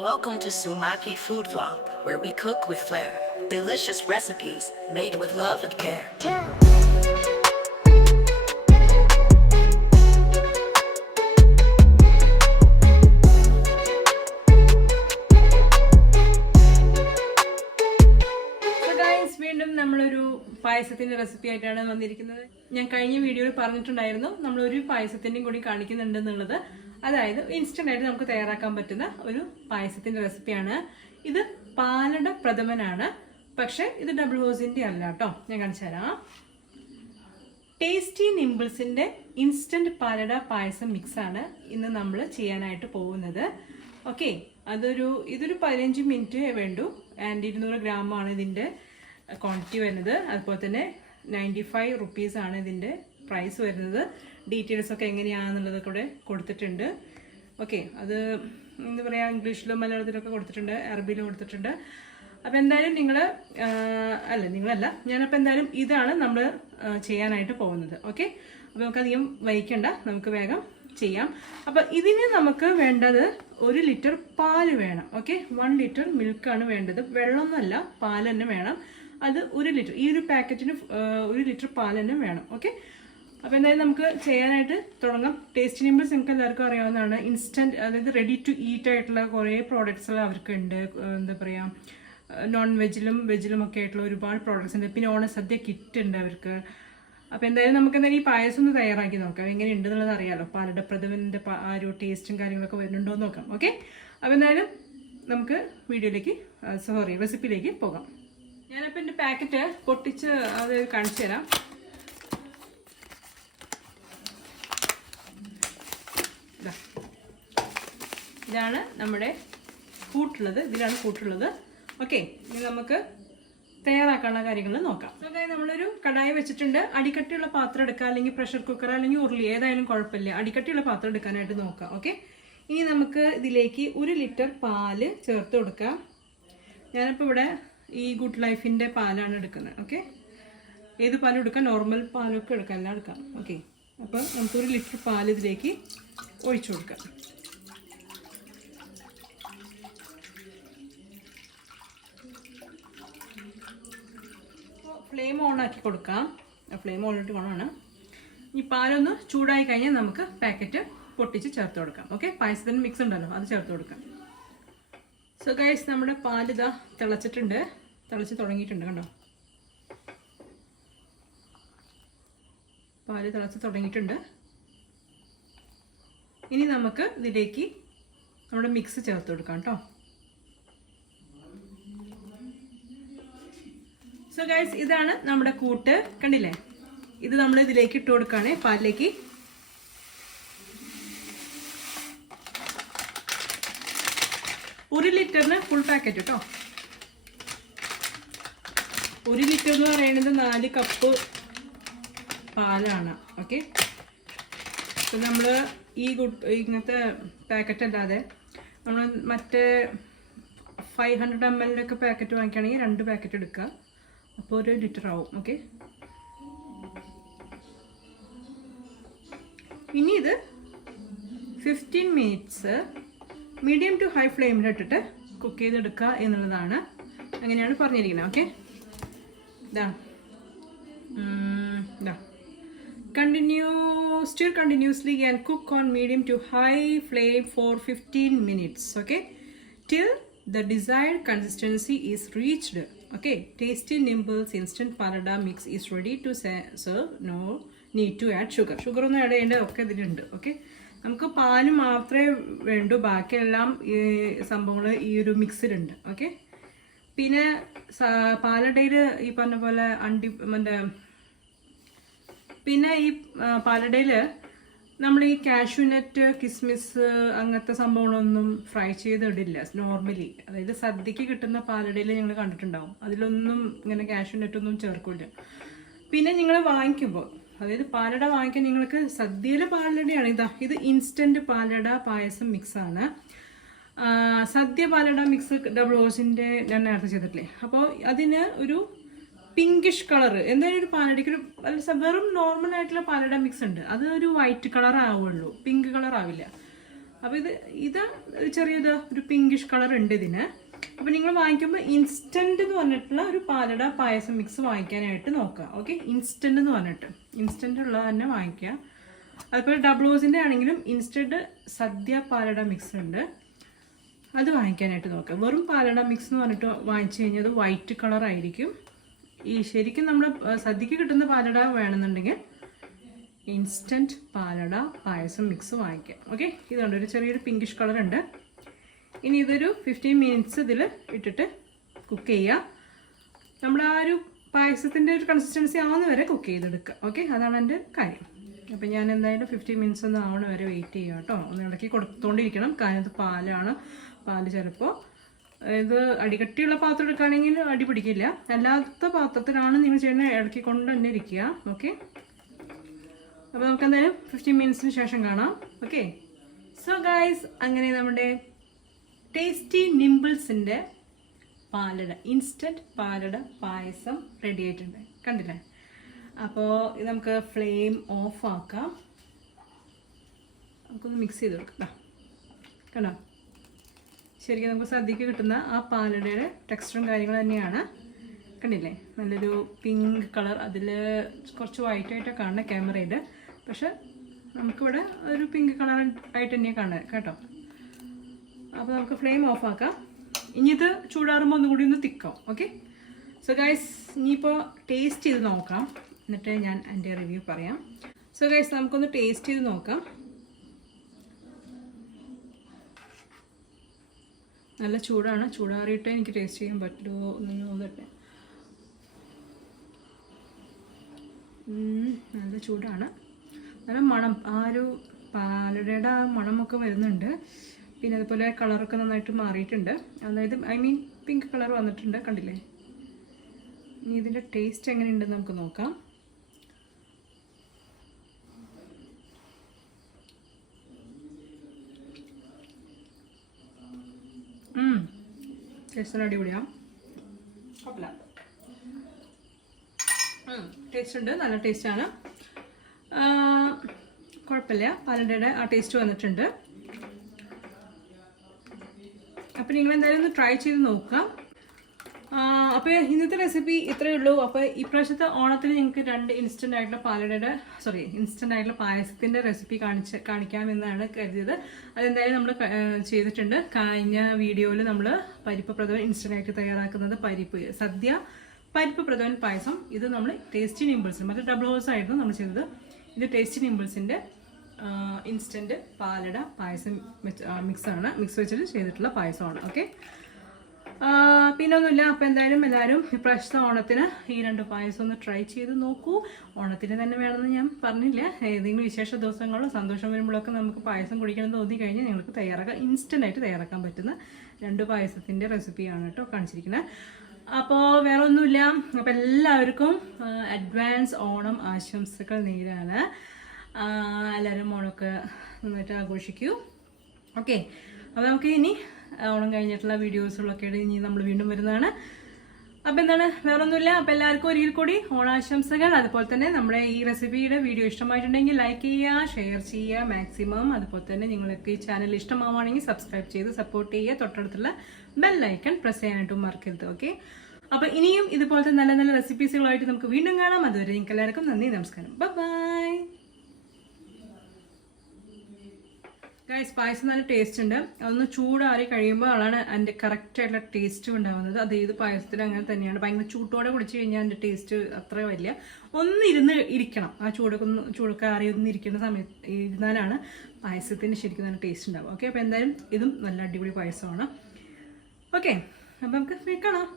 Welcome to Sumaki Food Vlog, where we cook with flair. Delicious recipes made with love and care. വീണ്ടും നമ്മളൊരു പായസത്തിന്റെ recipe ആയിട്ടാണ് വന്നിരിക്കുന്നത്. ഞാൻ കഴിഞ്ഞ വീഡിയോയിൽ പറഞ്ഞിട്ടുണ്ടായിരുന്നു നമ്മളൊരു പായസത്തിന്റെയും കൂടി കാണിക്കുന്നുണ്ട് എന്നുള്ളത്. അതായത് ഇൻസ്റ്റന്റ് ആയിട്ട് നമുക്ക് തയ്യാറാക്കാൻ പറ്റുന്ന ഒരു പായസത്തിന്റെ റെസിപ്പിയാണ് ഇത്. പാലട പ്രഥമനാണ്, പക്ഷെ ഇത് ഡബിൾ ഹോസിന്റെ അല്ല കേട്ടോ. ഞാൻ കാണിച്ചു തരാം. ടേസ്റ്റി നിംബിൾസിന്റെ ഇൻസ്റ്റന്റ് പാലട പായസം മിക്സ് ആണ് ഇന്ന് നമ്മൾ ചെയ്യാനായിട്ട് പോകുന്നത്. ഓക്കെ, ഇതൊരു 15 മിനിറ്റ് വേണ്ടു. ആൻഡ് 200 ഗ്രാമാണ് ഇതിന്റെ ക്വാണ്ടിറ്റി വരുന്നത്. അതുപോലെ തന്നെ 95 റുപ്പീസാണ് ഇതിൻ്റെ പ്രൈസ് വരുന്നത്. ഡീറ്റെയിൽസ് ഒക്കെ എങ്ങനെയാണെന്നുള്ളതൊക്കെ ഇവിടെ കൊടുത്തിട്ടുണ്ട്. ഓക്കെ, അത് എന്താ പറയുക, ഇംഗ്ലീഷിലും മലയാളത്തിലൊക്കെ കൊടുത്തിട്ടുണ്ട്, അറബിയിലും കൊടുത്തിട്ടുണ്ട്. അപ്പോൾ എന്തായാലും നിങ്ങളല്ല ഞാനപ്പോൾ എന്തായാലും ഇതാണ് നമ്മൾ ചെയ്യാനായിട്ട് പോകുന്നത്. ഓക്കെ, അപ്പോൾ നമുക്കധികം വൈകണ്ട, നമുക്ക് വേഗം ചെയ്യാം. അപ്പം ഇതിന് നമുക്ക് വേണ്ടത് 1 ലിറ്റർ പാല് വേണം. ഓക്കെ, 1 ലിറ്റർ മിൽക്കാണ് വേണ്ടത്, വെള്ളമൊന്നുമല്ല, പാൽ തന്നെ വേണം. അത് 1 ലിറ്റർ, ഈ ഒരു പാക്കറ്റിന് 1 ലിറ്റർ പാൽ തന്നെ വേണം. ഓക്കെ, അപ്പോൾ എന്തായാലും നമുക്ക് ചെയ്യാനായിട്ട് തുടങ്ങാം. ടേസ്റ്റി നിംബിൾസ് നിങ്ങൾക്ക് എല്ലാവർക്കും അറിയാവുന്നതാണ്. ഇൻസ്റ്റൻറ്റ്, അതായത് റെഡി ടു ഈറ്റ് ആയിട്ടുള്ള കുറേ പ്രോഡക്ട്സ് അവർക്കുണ്ട്. എന്താ പറയുക, നോൺ വെജിലും വെജിലും ഒക്കെ ആയിട്ടുള്ള ഒരുപാട് പ്രോഡക്ട്സ് ഉണ്ട്. പിന്നെ ഓണസദ്യ കിറ്റ് ഉണ്ട് അവർക്ക്. അപ്പോൾ എന്തായാലും നമുക്ക് എന്തായാലും ഈ പായസം ഒന്ന് തയ്യാറാക്കി നോക്കാം. എങ്ങനെ ഉണ്ടെന്നുള്ളത് അറിയാമല്ലോ. പാലട പ്രഥമൻ്റെ ആ ഒരു ടേസ്റ്റും കാര്യങ്ങളൊക്കെ വരുന്നുണ്ടോ എന്ന് നോക്കാം. ഓക്കെ, അപ്പോൾ എന്തായാലും നമുക്ക് റെസിപ്പിയിലേക്ക് പോകാം. ഞാനപ്പോൾ എൻ്റെ പാക്കറ്റ് പൊട്ടിച്ച് അത് കാണിച്ചു തരാം. ഇതാണ് നമ്മുടെ ഇതിലാണ് കൂട്ടുള്ളത്. ഓക്കെ, ഇനി നമുക്ക് തയ്യാറാക്കാനുള്ള കാര്യങ്ങൾ നോക്കാം. അതായത് നമ്മളൊരു കടായി വെച്ചിട്ടുണ്ട്. അടിക്കട്ടിയുള്ള പാത്രം എടുക്കുക, അല്ലെങ്കിൽ പ്രഷർ കുക്കർ, അല്ലെങ്കിൽ ഉരുളി, ഏതായാലും കുഴപ്പമില്ല. അടിക്കട്ടിയുള്ള പാത്രം എടുക്കാനായിട്ട് നോക്കാം. ഓക്കെ, ഇനി നമുക്ക് ഇതിലേക്ക് 1 ലിറ്റർ പാല് ചേർത്ത് കൊടുക്കാം. ഞാനിപ്പോൾ ഇവിടെ ഈ ഗുഡ് ലൈഫിൻ്റെ പാലാണ് എടുക്കുന്നത്. ഓക്കെ, ഏത് പാലും എടുക്കാം, നോർമൽ പാലൊക്കെ എടുക്കാം, എല്ലാം എടുക്കാം. ഓക്കെ, അപ്പോൾ നമുക്ക് 1 ലിറ്റർ പാൽ ഇതിലേക്ക് ഒഴിച്ചു കൊടുക്കാം. ഫ്ലെയിം ഓൺ ആക്കി കൊടുക്കാം. ഫ്ലെയിം ഓണിട്ട് ഓണാണ്. ഈ പാലൊന്ന് ചൂടായി കഴിഞ്ഞാൽ നമുക്ക് പാക്കറ്റ് പൊട്ടിച്ച് ചേർത്ത് കൊടുക്കാം. ഓക്കെ, പായസത്തിന് മിക്സ് ഉണ്ടല്ലോ, അത് ചേർത്ത് കൊടുക്കാം. സോ ഗൈസ്, നമ്മുടെ പാലിതാ തിളച്ച് തുടങ്ങിയിട്ടുണ്ട്. കണ്ടോ, പാല് തിളച്ച് തുടങ്ങിയിട്ടുണ്ട്. ഇനി നമുക്ക് ഇതിലേക്ക് നമ്മുടെ മിക്സ് ചേർത്ത് കൊടുക്കാം കേട്ടോ. സോ ഗൈസ്, ഇതാണ് നമ്മുടെ കൂട്ട്, കണ്ടില്ലേ? ഇത് നമ്മൾ ഇതിലേക്ക് ഇട്ട് കൊടുക്കുകയാണ്, പാലിലേക്ക്. ഒരു ലിറ്ററിന് ഫുൾ പാക്കറ്റ് കേട്ടോ. 1 ലിറ്റർ എന്ന് പറയുന്നത് 4 കപ്പ് പാലാണ്. ഓക്കെ, ഇപ്പം നമ്മൾ ഇങ്ങനത്തെ പാക്കറ്റ് അല്ലാതെ നമ്മൾ മറ്റേ 500 ml ഒക്കെ പാക്കറ്റ് വാങ്ങിക്കുകയാണെങ്കിൽ 2 പാക്കറ്റ് എടുക്കുക. അപ്പോൾ 1 ലിറ്റർ ആവും. ഓക്കെ, ഇനി ഇത് 15 മിനിറ്റ്സ് മീഡിയം ടു ഹൈ ഫ്ലെയിമിലിട്ടിട്ട് കുക്ക് ചെയ്തെടുക്കുക എന്നുള്ളതാണ്. അങ്ങനെയാണ് പറഞ്ഞിരിക്കുന്നത്. Okay, stir continuously and cook on medium to high flame for 15 minutes. Okay, till the desired consistency is reached. Okay, tasty Nimbles instant palada mix is ready to serve. No need to add sugar. Sugar ഒന്നും add ചെയ്യേണ്ട, ഒക്കെ ഇതിലുണ്ട്. Okay, നമുക്ക് പാല് മാത്രമേ വേണ്ടൂ, ബാക്കിയെല്ലാം ഈ സംഭവങ്ങൾ ഈ ഒരു മിക്സിലുണ്ട്. ഓക്കെ, പിന്നെ പാലടയിൽ ഈ പറഞ്ഞ പോലെ പിന്നെ ഈ പാലടയിൽ നമ്മൾ ഈ കാഷ്യൂനട്ട്, കിസ്മിസ്, അങ്ങനത്തെ സംഭവങ്ങളൊന്നും ഫ്രൈ ചെയ്തിടില്ല നോർമലി. അതായത് സദ്യക്ക് കിട്ടുന്ന പാലടയിൽ നിങ്ങൾ കണ്ടിട്ടുണ്ടാവും, അതിലൊന്നും ഇങ്ങനെ കാഷ്യൂനട്ടൊന്നും ചേർക്കില്ല. പിന്നെ നിങ്ങൾ വാങ്ങിക്കുമ്പോൾ, അതായത് പാലട വാങ്ങിക്കാൻ നിങ്ങൾക്ക് സദ്യയിലെ പാലടയാണ്. ഇത് ഇൻസ്റ്റൻറ്റ് പാലട പായസം മിക്സാണ്. സദ്യ പാലട മിക്സ് ഡബിൾ ഹോസിൻ്റെ ഞാൻ നേരത്തെ ചെയ്തിട്ടില്ലേ, അപ്പോൾ അതിന് ഒരു പിങ്കിഷ് കളർ, എന്തായാലും ഒരു പാലടയ്ക്ക് വെറും നോർമൽ ആയിട്ടുള്ള പാലട മിക്സ് ഉണ്ട്, അത് ഒരു വൈറ്റ് കളർ ആവുള്ളൂ, പിങ്ക് കളർ ആവില്ല. അപ്പോൾ ഇത് ചെറിയത് ഒരു പിങ്കിഷ് കളർ ഉണ്ട് ഇതിന്. അപ്പോൾ നിങ്ങൾ വാങ്ങിക്കുമ്പോൾ ഇൻസ്റ്റൻറ്റ് എന്ന് പറഞ്ഞിട്ടുള്ള ഒരു പാലട പായസം മിക്സ് വാങ്ങിക്കാനായിട്ട് നോക്കുക. ഓക്കെ, ഇൻസ്റ്റൻറ്റ് എന്ന് പറഞ്ഞിട്ട് ഇൻസ്റ്റൻറ്റ് ഉള്ളത് തന്നെ വാങ്ങിക്കുക. അതുപോലെ ഡബിൾ ഓസിൻ്റെ ആണെങ്കിലും ഇൻസ്റ്റൻറ്റ് സദ്യ പാലട മിക്സ് ഉണ്ട്, അത് വാങ്ങിക്കാനായിട്ട് നോക്കുക. വെറും പാലട മിക്സ് എന്ന് പറഞ്ഞിട്ട് വാങ്ങിച്ചു കഴിഞ്ഞാൽ അത് വൈറ്റ് കളർ ആയിരിക്കും. ഈ ശരിക്കും നമ്മൾ സദ്യക്ക് കിട്ടുന്ന പാലട വേണമെന്നുണ്ടെങ്കിൽ ഇൻസ്റ്റൻറ്റ് പാലട പായസം മിക്സ് വാങ്ങിക്കാം. ഓക്കെ, ഇതുണ്ട് ഒരു ചെറിയൊരു പിങ്കിഷ് കളർ ഉണ്ട്. ഇനി ഇതൊരു 15 മിനിറ്റ്സ് ഇതിൽ ഇട്ടിട്ട് കുക്ക് ചെയ്യുക. നമ്മൾ ആ ഒരു പായസത്തിൻ്റെ ഒരു കൺസിസ്റ്റൻസി ആവുന്ന വരെ കുക്ക് ചെയ്തെടുക്കുക. ഓക്കെ, അതാണ് എൻ്റെ കാര്യം. അപ്പോൾ ഞാൻ എന്തായാലും 15 മിനിറ്റ്സ് ഒന്ന് ആവണ വരെ വെയിറ്റ് ചെയ്യുക കേട്ടോ. ഒന്ന് ഇടയ്ക്ക് കൊടുത്തുകൊണ്ടിരിക്കണം, കാരണം ഇത് പാലാണ്. പാല് ചിലപ്പോൾ ഇത് അടികട്ടിയുള്ള പാത്രം എടുക്കുകയാണെങ്കിൽ അടി പിടിക്കില്ല. അല്ലാത്ത പാത്രത്തിലാണ് നിങ്ങൾ ചെയ്യുന്ന ഇടയ്ക്ക് കൊണ്ട് തന്നെ ഇരിക്കുക. ഓക്കെ, അപ്പോൾ നമുക്ക് എന്തായാലും 15 മിനിറ്റ്സിന് ശേഷം കാണാം. ഓക്കെ, സോ ഗൈസ്, അങ്ങനെ നമ്മുടെ ടേസ്റ്റി നിംബിൾസിൻ്റെ പാലട, ഇൻസ്റ്റൻറ്റ് പാലട പായസം റെഡി ആയിട്ടുണ്ട്. കണ്ടില്ലേ? അപ്പോൾ ഇത് നമുക്ക് ഫ്ലെയിം ഓഫ് ആക്കാം. നമുക്കൊന്ന് മിക്സ് ചെയ്ത് കൊടുക്കാം. കണ്ടോ, ശരിക്കും നമുക്ക് സദ്യക്ക് കിട്ടുന്ന ആ പാലടയുടെ ടെക്സ്ചറും കാര്യങ്ങളും തന്നെയാണ്. കണ്ടില്ലേ? നല്ലൊരു പിങ്ക് കളർ, അതിൽ കുറച്ച് വൈറ്റായിട്ടാണ് കാണുന്നത് ക്യാമറയിൽ, പക്ഷെ നമുക്കിവിടെ ഒരു പിങ്ക് കളർ ആയിട്ട് തന്നെയാണ് കാണുന്നത് കേട്ടോ. അപ്പോൾ നമുക്ക് ഫ്ലെയിം ഓഫ് ആക്കാം. ഇനി ഇത് ചൂടാറുമ്പോൾ ഒന്നും കൂടി ഒന്ന് തിക്കാവും. ഓക്കെ, സോ ഗൈസ്, ഇനിയിപ്പോൾ ടേസ്റ്റ് ചെയ്ത് നോക്കാം, എന്നിട്ട് ഞാൻ എൻ്റെ റിവ്യൂ പറയാം. സോ ഗൈസ്, നമുക്കൊന്ന് ടേസ്റ്റ് ചെയ്ത് നോക്കാം. നല്ല ചൂടാണ്, ചൂടാറിയിട്ടേ എനിക്ക് ടേസ്റ്റ് ചെയ്യാൻ പറ്റുമോ എന്ന് നോക്കട്ടെ. നല്ല ചൂടാണ്, നല്ല മണം, ആ ഒരു പാലടയുടെ ആ മണമൊക്കെ വരുന്നുണ്ട്. പിന്നെ അതുപോലെ കളറൊക്കെ നന്നായിട്ട് മാറിയിട്ടുണ്ട്, അതായത് പിങ്ക് കളർ വന്നിട്ടുണ്ട്. കണ്ടില്ലേ? ഇനി ഇതിൻ്റെ ടേസ്റ്റ് എങ്ങനെയുണ്ടെന്ന് നമുക്ക് നോക്കാം. ടേസ്റ്റ് അടിപൊളിയാണ്, കുഴപ്പമില്ല. ടേസ്റ്റ് ഉണ്ട്, നല്ല ടേസ്റ്റാണ്, കുഴപ്പമില്ല. പാലടയുടെ ആ ടേസ്റ്റ് വന്നിട്ടുണ്ട്. അപ്പോൾ നിങ്ങൾ എന്തായാലും ഒന്ന് ട്രൈ ചെയ്ത് നോക്കുക. അപ്പോൾ ഇന്നത്തെ റെസിപ്പി ഇത്രയേ ഉള്ളൂ. അപ്പോൾ ഇപ്രാവശ്യത്തെ ഓണത്തിന് ഞങ്ങൾക്ക് 2 ഇൻസ്റ്റൻ്റ് ആയിട്ടുള്ള പായസത്തിൻ്റെ റെസിപ്പി കാണിക്കാമെന്നാണ് കരുതിയത്. അതെന്തായാലും നമ്മൾ ചെയ്തിട്ടുണ്ട്. കഴിഞ്ഞ വീഡിയോയിൽ നമ്മൾ പരിപ്പ് പ്രഥമൻ ഇൻസ്റ്റൻ്റ് ആയിട്ട് തയ്യാറാക്കുന്നത് പരിപ്പ് പ്രഥമൻ പായസം. ഇത് നമ്മൾ ടേസ്റ്റി നിംബിൾസ്, മറ്റേ ഡബിൾ ഹോഴ്സ് ആയിരുന്നു നമ്മൾ ചെയ്തത്. ഇത് ടേസ്റ്റി നിംബിൾസിൻ്റെ ഇൻസ്റ്റൻറ്റ് പാലട പായസം മിക്സ് വെച്ചിട്ട് ചെയ്തിട്ടുള്ള പായസമാണ്. ഓക്കെ, പിന്നെ ഒന്നുമില്ല. അപ്പോൾ എന്തായാലും എല്ലാവരും ഇപ്രാവശ്യത്തെ ഓണത്തിന് ഈ 2 പായസം ഒന്ന് ട്രൈ ചെയ്ത് നോക്കൂ. ഓണത്തിന് തന്നെ വേണമെന്ന് ഞാൻ പറഞ്ഞില്ല, ഏതെങ്കിലും വിശേഷ ദിവസങ്ങളോ സന്തോഷം വരുമ്പോഴൊക്കെ നമുക്ക് പായസം കുടിക്കണം തോന്നി കഴിഞ്ഞാൽ നിങ്ങൾക്ക് ഇൻസ്റ്റൻ്റ് ആയിട്ട് തയ്യാറാക്കാൻ പറ്റുന്ന 2 പായസത്തിൻ്റെ റെസിപ്പിയാണ് കേട്ടോ കാണിച്ചിരിക്കുന്നത്. അപ്പോൾ വേറെ ഒന്നുമില്ല. അപ്പോൾ എല്ലാവർക്കും അഡ്വാൻസ് ഓണം ആശംസകൾ നേരാണ്. എല്ലാവരും ഓണമൊക്കെ നന്നായിട്ട് ആഘോഷിക്കൂ. ഓക്കെ, അപ്പോൾ നമുക്ക് ഇനി ഓണം കഴിഞ്ഞിട്ടുള്ള വീഡിയോസുകളൊക്കെ ഇനി നമ്മൾ വീണ്ടും വരുന്നതാണ്. അപ്പോൾ എന്താണ്, വേറെ ഒന്നുമില്ല. അപ്പോൾ എല്ലാവർക്കും ഒരിക്കൽ കൂടി ഓണാശംസകൾ. അതുപോലെ തന്നെ നമ്മുടെ ഈ റെസിപ്പിയുടെ വീഡിയോ ഇഷ്ടമായിട്ടുണ്ടെങ്കിൽ ലൈക്ക് ചെയ്യുക, ഷെയർ ചെയ്യുക മാക്സിമം. അതുപോലെ തന്നെ നിങ്ങൾക്ക് ഈ ചാനൽ ഇഷ്ടമാവുകയാണെങ്കിൽ സബ്സ്ക്രൈബ് ചെയ്ത് സപ്പോർട്ട് ചെയ്യുക. തൊട്ടടുത്തുള്ള ബെൽ ഐക്കൺ പ്രസ് ചെയ്യാനായിട്ടും മറക്കരുത്. ഓക്കെ, അപ്പോൾ ഇനിയും ഇതുപോലത്തെ നല്ല നല്ല റെസിപ്പീസുകളായിട്ട് നമുക്ക് വീണ്ടും കാണാം. അതുവരെ നിങ്ങൾക്ക് എല്ലാവർക്കും നന്ദി, നമസ്കാരം, ബൈ. ഗൈസ്, പായസം നല്ല ടേസ്റ്റ് ഉണ്ട്. അതൊന്ന് ചൂടാറി കഴിയുമ്പോഴാണ് അതിൻ്റെ കറക്റ്റായിട്ടുള്ള ടേസ്റ്റ് ഉണ്ടാകുന്നത്. അത് ഏത് പായസത്തിൽ അങ്ങനെ തന്നെയാണ്. ഭയങ്കര ചൂട്ടോടെ കുടിച്ച് കഴിഞ്ഞാൽ അതിൻ്റെ ടേസ്റ്റ് അത്ര വലിയ ഒന്ന് ഇരിക്കണം. ആ ചൂടൊക്കെ ആറി ഒന്ന് ഇരിക്കുന്ന സമയത്ത് ഇരുന്നാലാണ് പായസത്തിന് ശരിക്കും നല്ല ടേസ്റ്റ് ഉണ്ടാവും. ഓക്കെ, അപ്പോൾ എന്തായാലും ഇതും നല്ല അടിപൊളി പായസമാണ്. ഓക്കെ, അപ്പോൾ നമുക്ക് കാണാം.